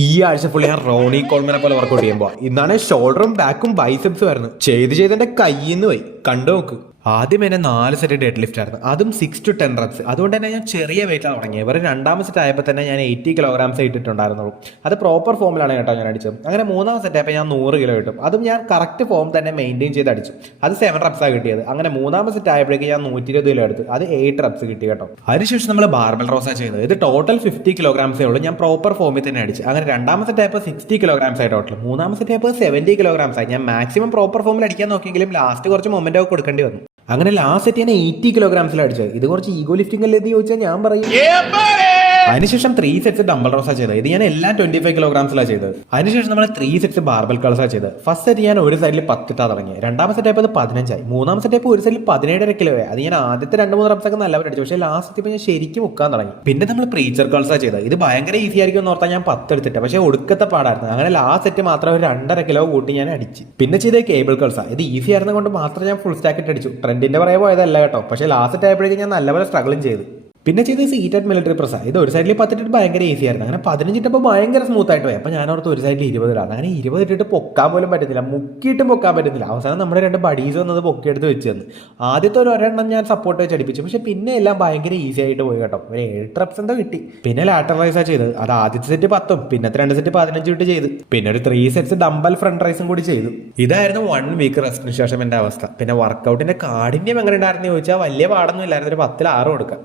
ഈ ആഴ്ച ഫുള്ളി ഞാൻ റോണി കോൾമനെ പോലെ വർക്കൗട്ട് ചെയ്യുമ്പോൾ ഇന്നാണ് ഷോൾഡറും ബാക്കും ബൈസെപ്സും ആയിരുന്നു ചെയ്ത് എന്റെ കയ്യിൽ നിന്ന് പോയി കണ്ടു നോക്ക്. ആദ്യം എന്നെ 4 സെറ്റ് ഡെഡ് ലിഫ്റ്റ് ആയിരുന്നു, അതും 6 to 10 റെപ്സ്. അതുകൊണ്ട് തന്നെ ഞാൻ ചെറിയ വെയിറ്റാണ് തുടങ്ങിയത്. വെറും 2ാം സെറ്റ് ആയപ്പോൾ തന്നെ ഞാൻ 80 kilograms ഇട്ടിട്ടുണ്ടായിരുന്നുള്ളൂ. അത് പ്രോപ്പർ ഫോമിലാണ് കേട്ടോ ഞാൻ അടിച്ചത്. അങ്ങനെ 3ാം സെറ്റ് ആയപ്പോൾ ഞാൻ 100 കിലോ കിട്ടും. അതും ഞാൻ കറക്റ്റ് ഫോം തന്നെ മെയിൻറ്റെയിൻ ചെയ്ത് അടിച്ചു. അത് 7 റെപ്സാണ് കിട്ടിയത്. അങ്ങനെ 3ാം സെറ്റ് ആയപ്പോഴേക്ക് ഞാൻ 120 കിലോ എടുത്തു. അത് 8 റെപ്സ് കിട്ടി കേട്ടോ. അതിനുശേഷം നമ്മൾ ബാർബൽ റോസാണ് ചെയ്യുന്നത്. ഇത് ടോട്ടൽ 50 kilograms ഉള്ളൂ. ഞാൻ പ്രോപ്പർ ഫോമിൽ തന്നെ അടിച്ചു. അങ്ങനെ 2ാം സെറ്റ് ആയപ്പോൾ 60 kilograms ആയി ടോട്ടൽ. 3ാം സെറ്റ് ആയപ്പോൾ 70 kilograms ആയി. ഞാൻ മാക്സിമം പ്രോപ്പർ ഫോമിൽ അടിക്കാൻ നോക്കിയെങ്കിലും ലാസ്റ്റ് കുറച്ച് മൊമെന്റ് ഒക്കെ കൊടുക്കേണ്ടി വന്നു. അങ്ങനെ ലാസ്റ്റ് സെറ്റ് ഞാൻ 80 kilograms അടിച്ചത്. ഇത് കുറച്ച് ഈഗോ ലിഫ്റ്റിംഗ് അല്ലേ എന്ന് ചോദിച്ചാൽ ഞാൻ പറയും. അതിനുശേഷം 3 സെറ്റ്സ് ഡംബൽ റോസാണ് ചെയ്തത്. ഇത് ഞാൻ എല്ലാം 25 kilograms ചെയ്തത്. അതിനുശേഷം നമ്മൾ 3 സെറ്റ്സ് ബാർബൽ കളേഴ്സാണ് ചെയ്തത്. ഫസ്റ്റ് സെറ്റ് ഞാൻ ഒരു സൈഡിൽ 10 ഇട്ടാ തുടങ്ങി. 2ാം സെറ്റ് ആയപ്പോൾ 15 ആയി. 3ാം സെറ്റ് ആയപ്പോൾ ഒരു സൈഡിൽ 17.5 കിലോ ആയി. അത് ഞാൻ ആദ്യത്തെ 2-3 റെപ്സ് ഒക്കെ നല്ലപോലെ അടിച്ചു. പക്ഷേ ലാസ്റ്റ് എത്തിയപ്പോൾ ഞാൻ ശരിക്കും മുക്കാൻ തുടങ്ങി. പിന്നെ നമ്മൾ പ്രീച്ചർ കളേഴ്സാണ് ചെയ്തത്. ഇത് ഭയങ്കര ഈസി ആയിരിക്കും എന്ന് ഓർത്താൽ ഞാൻ 10 എടുത്തിട്ട്, പക്ഷേ ഒടുക്കത്തെ പാടായിരുന്നു. അങ്ങനെ ലാസ്റ്റ് സെറ്റ് മാത്രം ഒരു 2.5 കിലോ കൂട്ടി ഞാൻ അടിച്ച്. പിന്നെ ചെയ്ത കേബിൾ കളേഴ്സാണ്. ഇത് ഈസി ആയിരുന്നത് കൊണ്ട് മാത്രം ഞാൻ ഫുൾ സ്റ്റാക്ക് ഇട്ട് അടിച്ചു. ട്രെൻഡിന്റെ പറയാൻ പോയതല്ല കേട്ടോ. പക്ഷേ ലാസ്റ്റ് സെറ്റ് ആയപ്പോഴേക്കും ഞാൻ നല്ലപോലെ സ്ട്രഗിളും ചെയ്തു. പിന്നെ ചെയ്ത് സീറ്റഡ് മിലിറ്ററി പ്രസ്സാണ്. ഇത് ഒരു സൈഡിൽ 10 ഇട്ടിട്ട് ഭയങ്കര ഈസി ആയിരുന്നു. അങ്ങനെ 15 ഇട്ടപ്പോൾ ഭയങ്കര സ്മൂത്ത് ആയിട്ട് പോയി. അപ്പോൾ ഞാൻ ഓർത്ത് ഒരു സൈഡിൽ 20 ഇടാം. അങ്ങനെ 20 ഇട്ടിട്ട് പൊക്കാൻ പോലും പറ്റുന്നില്ല, മുക്കിയിട്ടും പൊക്കാൻ പറ്റുന്നില്ല. അവസാനം നമ്മുടെ 2 ബഡീസ് വന്നത് പൊക്കിയെടുത്ത് വെച്ച് തന്നു. ആദ്യത്തെ ഒരെണ്ണം ഞാൻ സപ്പോർട്ട് വെച്ച് അടിപ്പിച്ചു. പക്ഷേ പിന്നെ എല്ലാം ഭയങ്കര ഈസി ആയിട്ട് പോയി കേട്ടോ. ഒരു 7 റെപ്സ് എന്താ കിട്ടി. പിന്നെ ലാറ്റർ റൈസാണ് ചെയ്തത്. അത് ആദ്യത്തെ സെറ്റ് 10ഉം പിന്നത്തെ 2 സെറ്റ് 15 ഇട്ട് ചെയ്ത്. പിന്നെ ഒരു 3 സെറ്റ്സ് ഡംബൽ ഫ്രണ്ട് റൈസും കൂടി ചെയ്തു. ഇതായിരുന്നു 1 വീക്ക് റെസ്റ്റിന് ശേഷം എൻ്റെ അവസ്ഥ. പിന്നെ വർക്കൗട്ടിന്റെ കാഠിന്യം എങ്ങനെ ഉണ്ടായിരുന്നു ചോദിച്ചാൽ വലിയ പാടൊന്നും ഇല്ലായിരുന്നു. ഒരു 10ൽ 6 കൊടുക്കാം.